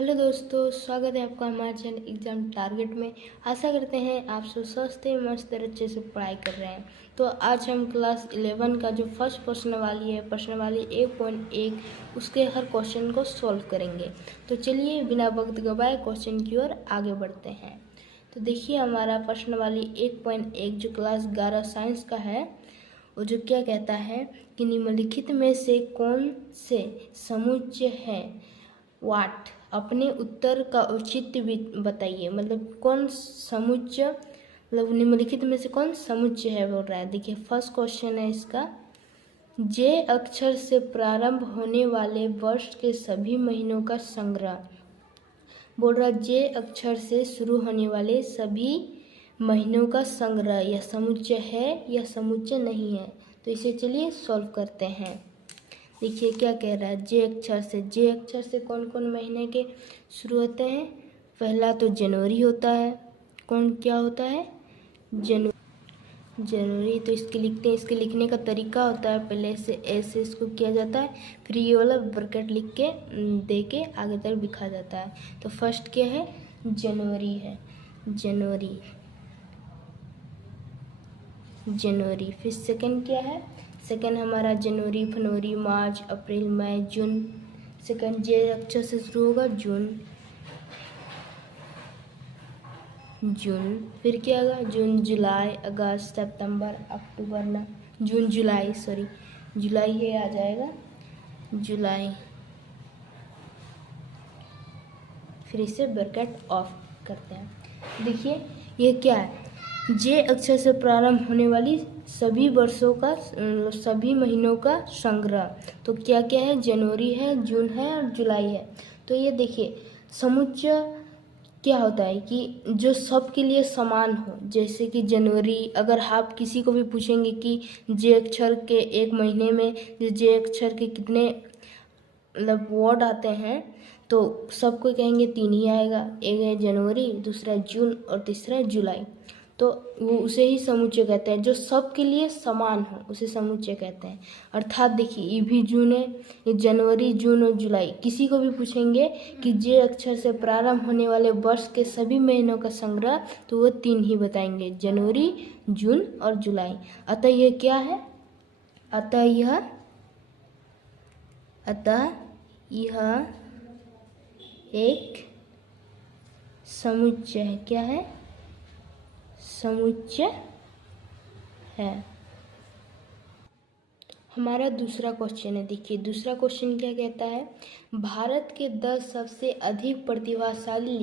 Hello दोस्तों, स्वागत है आपका हमारे चैनल एग्ज़ाम टारगेट में। आशा करते हैं आप सब स्वस्थ मस्त अच्छे से पढ़ाई कर रहे हैं। तो आज हम क्लास 11 का जो फर्स्ट प्रश्नवाली 1.1 उसके हर क्वेश्चन को सॉल्व करेंगे। तो चलिए बिना वक्त गवाए क्वेश्चन की ओर आगे बढ़ते हैं। तो देखिए हमारा प्रश्नवाली 1.1 जो क्लास 11 साइंस का है, वो जो क्या कहता है कि निम्नलिखित में से कौन से समुच्चय है वाट। अपने उत्तर का औचित्य बताइए, मतलब कौन समुच्चय, मतलब निम्नलिखित में से कौन समुच्चय है बोल रहा है। देखिए फर्स्ट क्वेश्चन है इसका, जे अक्षर से प्रारंभ होने वाले वर्ष के सभी महीनों का संग्रह। बोल रहा जे अक्षर से शुरू होने वाले सभी महीनों का संग्रह, यह समुच्चय है या समुच्चय नहीं है। तो इसे चलिए सॉल्व करते हैं। देखिए क्या कह रहा है, जे अक्षर से कौन कौन महीने के शुरू होते हैं। पहला तो जनवरी होता है। कौन क्या होता है, जनवरी। तो इसके लिखते हैं, इसके लिखने का तरीका होता है, पहले से ऐसे इसको किया जाता है, फिर ये वाला ब्रैकेट लिख के दे के आगे तक लिखा जाता है। तो फर्स्ट क्या है, जनवरी है, जनवरी। फिर सेकंड क्या है, सेकंड हमारा जनवरी, फरवरी, मार्च, अप्रैल, मई, जून। सेकंड जे अक्षर से शुरू होगा, जून। फिर क्या होगा, जून, जुलाई, अगस्त, सितंबर, अक्टूबर, ना जुलाई है आ जाएगा, जुलाई। फिर इसे ब्रैकेट ऑफ करते हैं। देखिए ये क्या है, जे अक्षर से प्रारंभ होने वाली सभी वर्षों का, सभी महीनों का संग्रह। तो क्या क्या है, जनवरी है, जून है और जुलाई है। तो ये देखिए समुच्चय क्या होता है कि जो सबके लिए समान हो। जैसे कि जनवरी, अगर आप किसी को भी पूछेंगे कि जे अक्षर के एक महीने में जे अक्षर के कितने मतलब वर्ड आते हैं, तो सबको कहेंगे 3 ही आएगा। एक है जनवरी, दूसरा है जून और तीसरा है जुलाई। तो वो उसे ही समुच्चय कहते हैं, जो सबके लिए समान हो उसे समुच्चय कहते हैं। अर्थात देखिए ये भी जून है, ये जनवरी, जून और जुलाई। किसी को भी पूछेंगे कि जे अक्षर से प्रारंभ होने वाले वर्ष के सभी महीनों का संग्रह, तो वो 3 ही बताएंगे, जनवरी, जून और जुलाई। अतः यह क्या है, अतः यह एक समुच्चय है। क्या है, समुच्चय है। हमारा दूसरा क्वेश्चन है। देखिए दूसरा क्वेश्चन क्या कहता है, भारत के 10 सबसे अधिक प्रतिभाशाली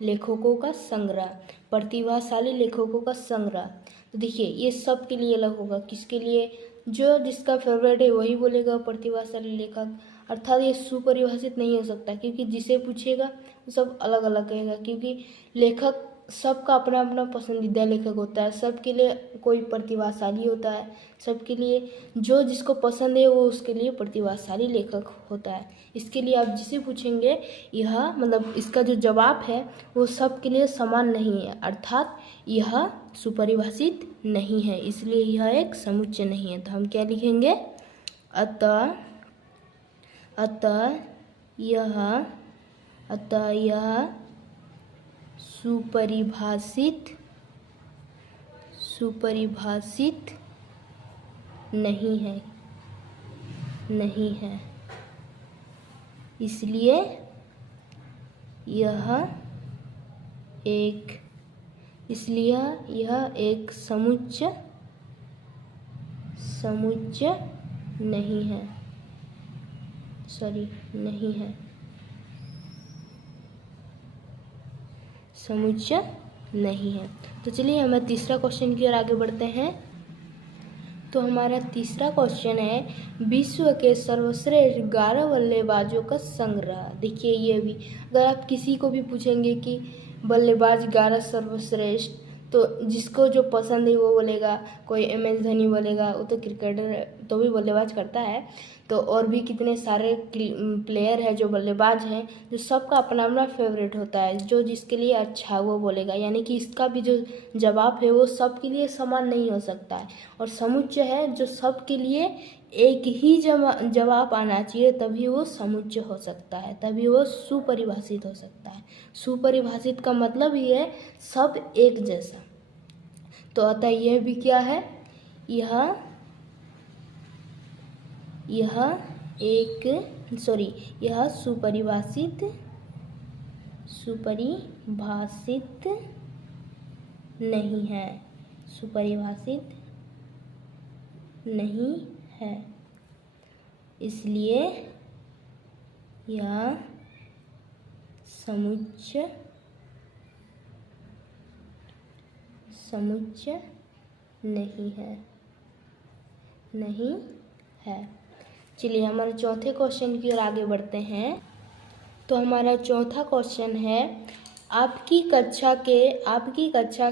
लेखकों का संग्रह। प्रतिभाशाली लेखकों का संग्रह। तो देखिए ये सब के लिए अलग होगा, किसके लिए, जो जिसका फेवरेट है वही बोलेगा प्रतिभाशाली लेखक। अर्थात ये सुपरिभाषित नहीं हो सकता, क्योंकि जिसे पूछेगा वो सब अलग अलग कहेगा, क्योंकि लेखक सबका अपना अपना पसंदीदा लेखक होता है। सबके लिए कोई प्रतिभाशाली होता है, सबके लिए जो जिसको पसंद है वो उसके लिए प्रतिभाशाली लेखक होता है। इसके लिए आप जिसे पूछेंगे, यह मतलब इसका जो जवाब है वो सबके लिए समान नहीं है, अर्थात यह सुपरिभाषित नहीं है, इसलिए यह एक समुच्चय नहीं है। तो हम क्या लिखेंगे, अतः यह सुपरिभाषित नहीं है, इसलिए यह एक समुच्चय नहीं है, समुच्चय नहीं है। तो चलिए हमें तीसरा क्वेश्चन की ओर आगे बढ़ते हैं। तो हमारा तीसरा क्वेश्चन है, विश्व के सर्वश्रेष्ठ 11 बल्लेबाजों का संग्रह। देखिए ये भी, अगर आप किसी को भी पूछेंगे कि बल्लेबाज 11 सर्वश्रेष्ठ, तो जिसको जो पसंद है वो बोलेगा। कोई MS धोनी बोलेगा, वो तो क्रिकेटर तो भी बल्लेबाज करता है। तो और भी कितने सारे प्लेयर है जो बल्लेबाज हैं, जो सबका अपना अपना फेवरेट होता है, जो जिसके लिए अच्छा है वो बोलेगा। यानी कि इसका भी जो जवाब है वो सबके लिए समान नहीं हो सकता है, और समुच्चय है जो सबके लिए एक ही जवाब आना चाहिए, तभी वो समुच्चय हो सकता है, तभी वो सुपरिभाषित हो सकता है। सुपरिभाषित का मतलब ही है सब एक जैसा। तो अतः यह भी क्या है, यह सुपरिभाषित नहीं है, सुपरिभाषित नहीं है, इसलिए यह समुच्चय नहीं है। चलिए हमारे चौथे क्वेश्चन की ओर आगे बढ़ते हैं। तो हमारा चौथा क्वेश्चन है, आपकी कक्षा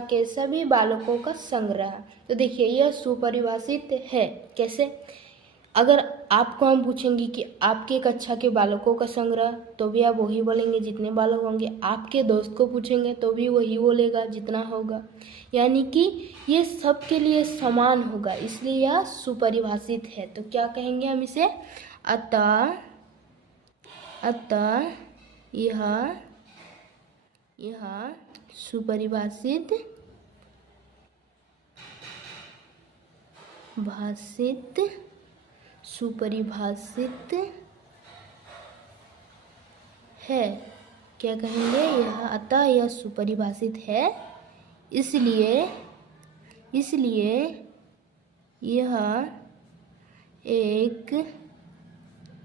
के सभी बालकों का संग्रह। तो देखिए यह सुपरिभाषित है। कैसे? अगर आपको हम पूछेंगे कि आपके कक्षा के बालकों का संग्रह, तो भी आप वही बोलेंगे जितने बालक होंगे। आपके दोस्त को पूछेंगे तो भी वही बोलेगा जितना होगा। यानी कि ये सबके लिए समान होगा, इसलिए यह सुपरिभाषित है। तो क्या कहेंगे हम इसे? अतः यह सुपरिभाषित है। क्या कहेंगे? अतः यह सुपरिभाषित है, इसलिए यह एक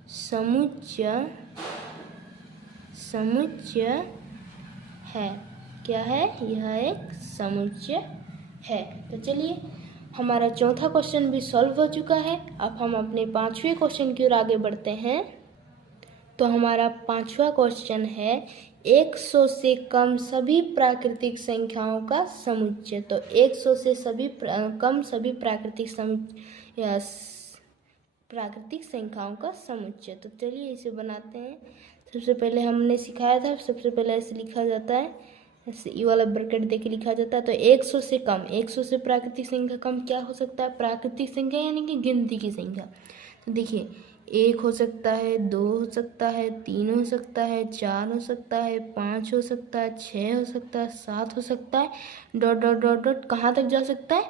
समुच्चय है। क्या है? यह एक समुच्चय है। तो चलिए हमारा चौथा क्वेश्चन भी सॉल्व हो चुका है। अब हम अपने पांचवें क्वेश्चन की ओर आगे बढ़ते हैं। तो हमारा पांचवा क्वेश्चन है, 100 से कम सभी प्राकृतिक संख्याओं का समुच्चय। तो 100 से कम सभी प्राकृतिक संख्याओं का समुच्चय। तो चलिए इसे बनाते हैं। सबसे पहले हमने सिखाया था, सबसे पहले ऐसे लिखा जाता है, ऐसे ये वाला ब्रैकेट देके लिखा जाता है। तो 100 से कम, 100 से प्राकृतिक संख्या कम क्या हो सकता है? प्राकृतिक संख्या यानी कि गिनती की संख्या। तो देखिए 1 हो सकता है, 2 हो सकता है, 3 हो सकता है, 4 हो सकता है, 5 हो सकता है, 6 हो सकता है, 7 हो सकता है, डॉट डॉट डॉट डॉट कहाँ तक जा सकता है?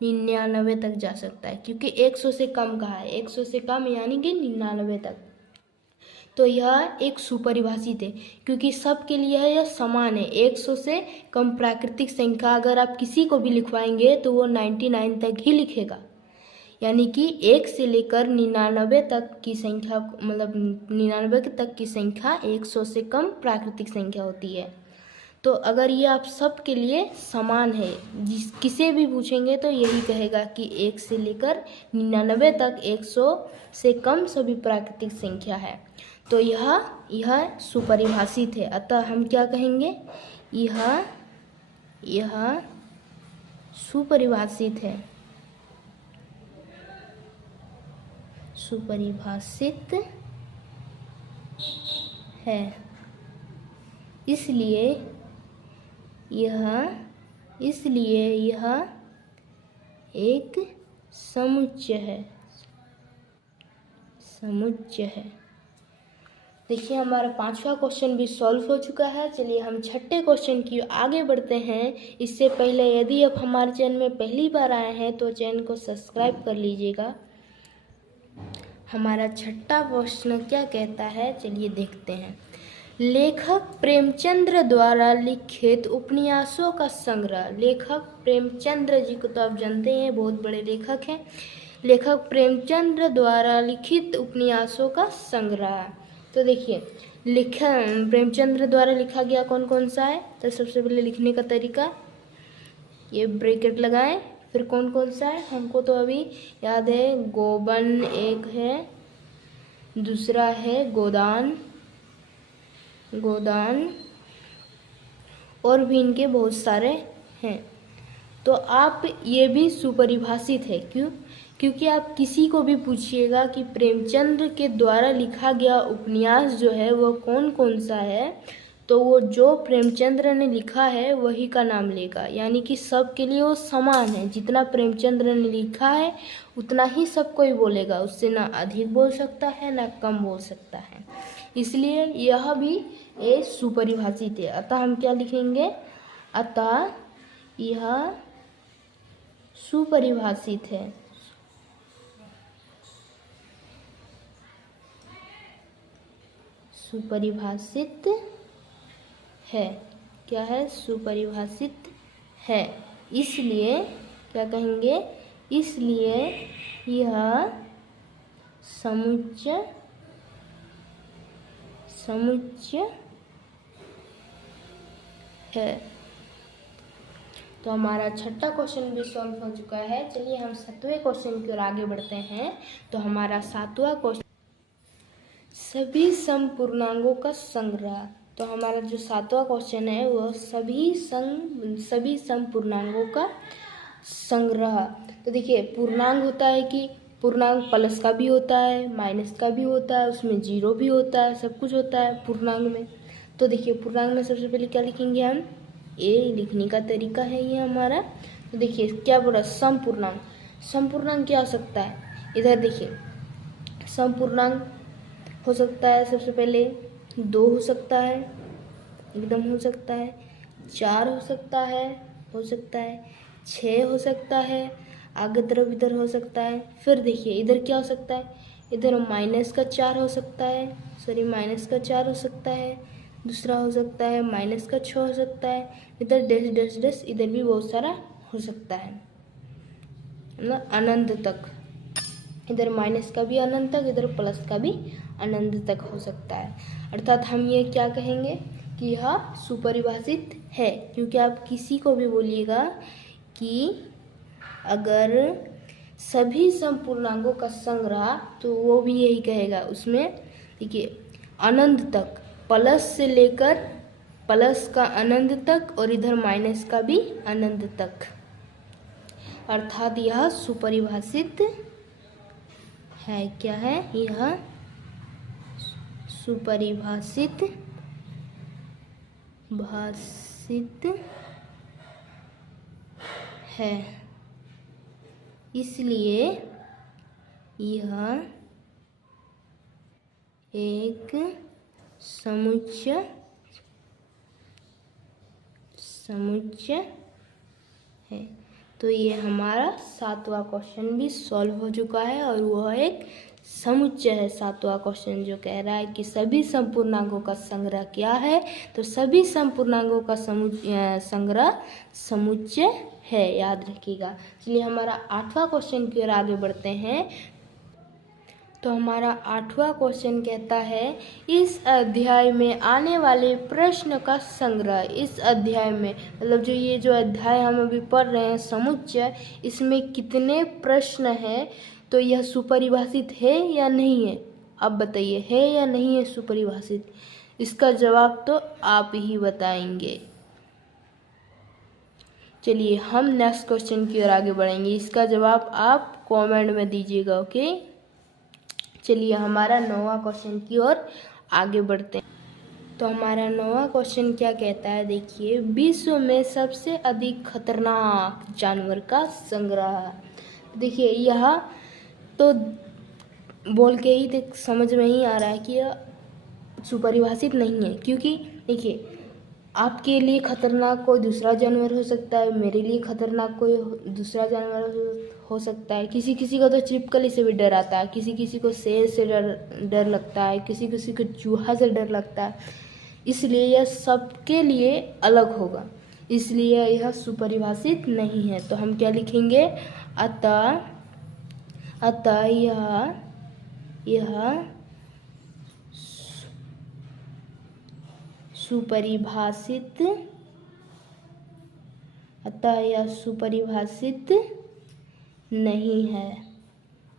99 तक जा सकता है, क्योंकि 100 से कम कहा है, 100 से कम यानी कि 99 तक। तो यह एक सुपरिभाषित है, क्योंकि सबके लिए यह समान है। 100 से कम प्राकृतिक संख्या अगर आप किसी को भी लिखवाएंगे तो वो 99 तक ही लिखेगा। यानी कि 1 से लेकर 99 तक की संख्या, मतलब 99 तक की संख्या 100 से कम प्राकृतिक संख्या होती है। तो अगर ये आप सबके लिए समान है, किसे भी पूछेंगे तो यही कहेगा कि 1 से लेकर 99 तक 100 से कम सभी प्राकृतिक संख्या है। तो यह सुपरिभाषित है। अतः हम क्या कहेंगे? यह सुपरिभाषित है, इसलिए यह एक समुच्चय है। देखिए हमारा पांचवा क्वेश्चन भी सॉल्व हो चुका है। चलिए हम छठे क्वेश्चन की आगे बढ़ते हैं। इससे पहले यदि आप हमारे चैनल में पहली बार आए हैं तो चैनल को सब्सक्राइब कर लीजिएगा। हमारा छठा प्रश्न क्या कहता है, चलिए देखते हैं। लेखक प्रेमचंद्र द्वारा लिखित उपन्यासों का संग्रह। लेखक प्रेमचंद्र जी को तो आप जानते हैं, बहुत बड़े लेखक हैं। लेखक प्रेमचंद्र द्वारा लिखित उपन्यासों का संग्रह। तो देखिए प्रेमचंद्र द्वारा लिखा गया कौन कौन सा है। तो सबसे पहले लिखने का तरीका, ये ब्रैकेट लगाएं। फिर कौन कौन सा है हमको तो अभी याद है, गोबन एक है, दूसरा है गोदान, और भी इनके बहुत सारे हैं। तो आप ये भी सुपरिभाषित है। क्यों? क्योंकि आप किसी को भी पूछिएगा कि प्रेमचंद के द्वारा लिखा गया उपन्यास जो है वह कौन कौन सा है, तो वो जो प्रेमचंद्र ने लिखा है वही का नाम लेगा। यानी कि सब के लिए वो समान है, जितना प्रेमचंद्र ने लिखा है उतना ही सब कोई बोलेगा, उससे ना अधिक बोल सकता है ना कम बोल सकता है। इसलिए यह भी एक सुपरिभाषित है। अतः हम क्या लिखेंगे, अतः यह सुपरिभाषित है। सुपरिभाषित है, क्या है, सुपरिभाषित है। इसलिए क्या कहेंगे, इसलिए यह समुच्चय है। तो हमारा छठा क्वेश्चन भी सॉल्व हो चुका है। चलिए हम 7वें क्वेश्चन की ओर आगे बढ़ते हैं। तो हमारा 7वां क्वेश्चन, सभी समपूर्णांकों का संग्रह। तो हमारा जो 7वां क्वेश्चन है वह सभी समपूर्णांकों का संग्रह। तो देखिए पूर्णांक होता है कि पूर्णांक प्लस का भी होता है, माइनस का भी होता है, उसमें जीरो भी होता है, सब कुछ होता है पूर्णांक में। तो देखिए पूर्णांक में सबसे पहले क्या लिखेंगे हम, ए लिखने का तरीका है ये हमारा। तो देखिए क्या बोला, समपूर्णांक। समपूर्णांक क्या हो सकता है, इधर देखिए समपूर्णांक हो सकता है सबसे पहले 2 हो सकता है, एकदम हो सकता है, 4 हो सकता है, 6 हो सकता है, आगे तरफ इधर हो सकता है। फिर देखिए इधर क्या हो सकता है, इधर माइनस का 4 हो सकता है, माइनस का 4 हो सकता है। दूसरा हो सकता है माइनस का 6 हो सकता है। इधर डैश डैश डैश, इधर भी बहुत सारा हो सकता है, मतलब अनंत तक। इधर माइनस का भी अनंत तक, इधर प्लस का भी अनंत तक हो सकता है। अर्थात हम ये क्या कहेंगे कि यह सुपरिभाषित है। क्योंकि आप किसी को भी बोलिएगा कि अगर सभी समपूर्णांकों का संग्रह, तो वो भी यही कहेगा। उसमें देखिए अनंत तक, प्लस से लेकर प्लस का अनंत तक, और इधर माइनस का भी अनंत तक। अर्थात यह सुपरिभाषित है। क्या है, यह सुपरिभाषित है। इसलिए यह एक समुच्चय है। तो ये हमारा 7वां क्वेश्चन भी सॉल्व हो चुका है, और वह एक समुच्चय है। 7वां क्वेश्चन जो कह रहा है कि सभी संपूर्णांकों का संग्रह क्या है, तो सभी संपूर्णांकों का संग्रह समुच्चय है, याद रखिएगा। चलिए हमारा 8वां क्वेश्चन की ओर आगे बढ़ते हैं। तो हमारा 8वां क्वेश्चन कहता है, इस अध्याय में आने वाले प्रश्न का संग्रह। इस अध्याय में मतलब ये जो अध्याय हम अभी पढ़ रहे हैं समुच्चय, इसमें कितने प्रश्न हैं, तो यह सुपरिभाषित है या नहीं है, आप बताइए, है या नहीं है सुपरिभाषित। इसका जवाब तो आप ही बताएंगे। चलिए हम नेक्स्ट क्वेश्चन की ओर आगे बढ़ेंगे, इसका जवाब आप कमेंट में दीजिएगा, ओके। चलिए हमारा 9वां क्वेश्चन की ओर आगे बढ़ते हैं। तो हमारा 9वां क्वेश्चन क्या कहता है, देखिए, विश्व में सबसे अधिक खतरनाक जानवर का संग्रह। देखिए यह तो बोल के ही समझ में ही आ रहा है कि यह सुपरिभाषित नहीं है। क्योंकि देखिए आपके लिए खतरनाक कोई दूसरा जानवर हो सकता है, मेरे लिए खतरनाक कोई दूसरा जानवर हो सकता है। किसी किसी को तो छिपकली से भी डर आता है, किसी किसी को शेर से डर लगता है, किसी किसी को चूहा से डर लगता है। इसलिए यह सबके लिए अलग होगा, इसलिए यह सुपरिभाषित नहीं है। तो हम क्या लिखेंगे, अतः यह सुपरिभाषित नहीं है।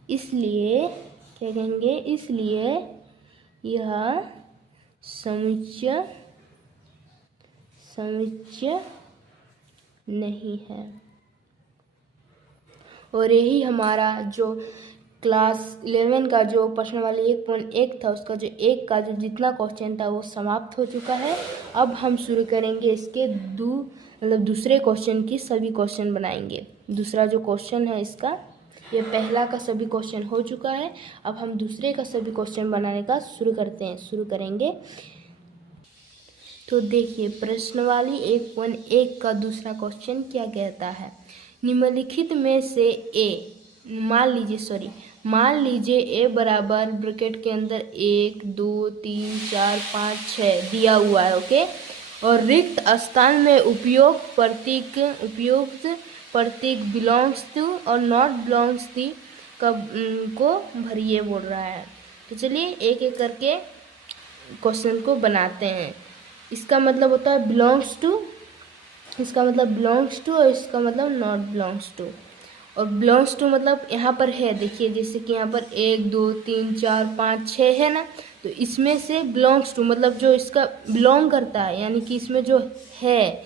इसलिए क्या कहेंगे, इसलिए यह समुच्चय नहीं है। और यही हमारा जो क्लास 11 का जो प्रश्न वाली 1.1 था उसका जो एक का जो जितना क्वेश्चन था वो समाप्त हो चुका है। अब हम शुरू करेंगे इसके दूसरे क्वेश्चन की सभी क्वेश्चन बनाएंगे। दूसरा जो क्वेश्चन है इसका, ये पहला का सभी क्वेश्चन हो चुका है। अब हम दूसरे का सभी क्वेश्चन बनाने का शुरू करेंगे। तो देखिए प्रश्नवाली 1.1 का दूसरा क्वेश्चन क्या कहता है। निम्नलिखित में से मान लीजिए ए बराबर ब्रैकेट के अंदर 1 2 3 4 5 6 दिया हुआ है, ओके। और रिक्त स्थान में उपयुक्त प्रतीक बिलोंग्स टू और नॉट बिलोंग्स टू को भरिए बोल रहा है। तो चलिए एक एक करके क्वेश्चन को बनाते हैं। इसका मतलब होता है बिलोंग्स टू, इसका मतलब बिलोंग्स टू और इसका मतलब नॉट बिलोंग्स टू। और बिलोंग्स टू मतलब यहाँ पर है, देखिए जैसे कि यहाँ पर 1 2 3 4 5 6 है ना, तो इसमें से बिलोंग्स टू मतलब जो इसका बिलोंग करता है, यानी कि इसमें जो है,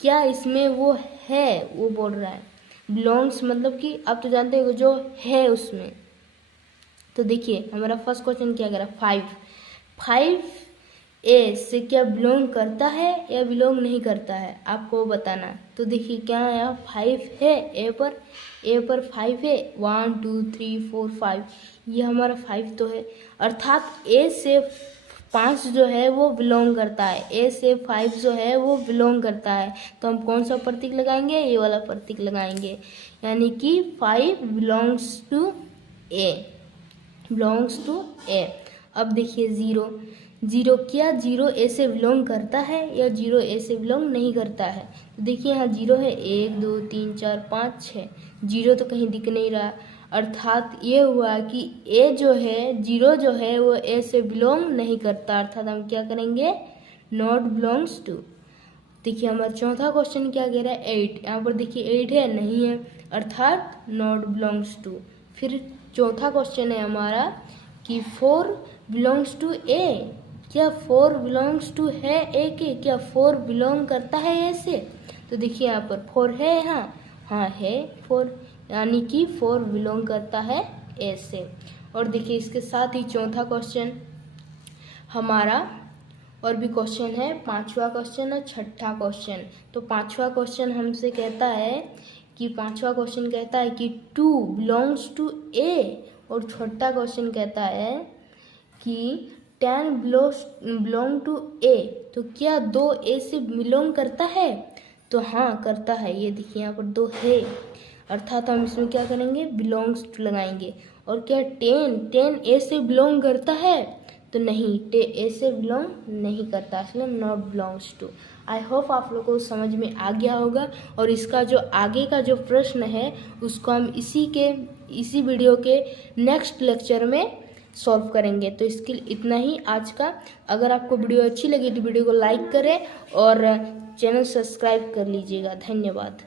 क्या इसमें वो है वो बोल रहा है। बिलोंग्स मतलब कि आप तो जानते हो जो है उसमें। तो देखिए हमारा फर्स्ट क्वेश्चन क्या कह रहा है, 5 ए से क्या बिलोंग करता है या बिलोंग नहीं करता है, आपको बताना। तो देखिए क्या है, 5 है ए पर 5 है, 1 2 3 4 5, ये हमारा 5 तो है, अर्थात ए से 5 जो है वो बिलोंग करता है, ए से 5 जो है वो बिलोंग करता है। तो हम कौन सा प्रतीक लगाएंगे, ये वाला प्रतीक लगाएंगे, यानी कि 5 बिलोंग्स टू ए। अब देखिए 0 क्या 0 ए से बिलोंग करता है या 0 ए से बिलोंग नहीं करता है। तो देखिए यहाँ 0 है, 1 2 3 4 5 6, 0 तो कहीं दिख नहीं रहा, अर्थात ये हुआ कि ए जो है 0 जो है वो ए से बिलोंग नहीं करता, अर्थात हम क्या करेंगे, नॉट बिलोंग्स टू। देखिए हमारा चौथा क्वेश्चन क्या कह रहा है, 8, यहाँ पर देखिए 8 है, नहीं है, अर्थात नॉट बिलोंग्स टू। फिर चौथा क्वेश्चन है हमारा कि 4 बिलोंग्स टू ए, क्या 4 बिलोंग्स टू है ए के, क्या 4 बिलोंग करता है ए से। तो देखिए यहाँ पर 4 है, हाँ है 4, यानी कि 4 बिलोंग करता है ए से। और देखिए इसके साथ ही चौथा क्वेश्चन हमारा और भी क्वेश्चन है, पांचवा क्वेश्चन है, छठा क्वेश्चन। तो पांचवा क्वेश्चन हमसे कहता है कि 2 बिलोंग्स टू ए, और छठा क्वेश्चन कहता है कि 10 बिलोंग टू ए, तो क्या 2 ए से बिलोंग करता है। तो हाँ करता है, ये देखिए यहाँ पर 2 है, अर्थात हम इसमें क्या करेंगे, बिलोंग्स टू लगाएंगे। और क्या 10 ए से बिलोंग करता है, तो नहीं, ए से बिलोंग नहीं करता, इसलिए not belongs to. I hope आप लोगों को समझ में आ गया होगा। और इसका जो आगे का जो प्रश्न है उसको हम इसी वीडियो के नेक्स्ट लेक्चर में सॉल्व करेंगे। तो इसके लिए इतना ही आज का। अगर आपको वीडियो अच्छी लगी तो वीडियो को लाइक करें और चैनल सब्सक्राइब कर लीजिएगा। धन्यवाद।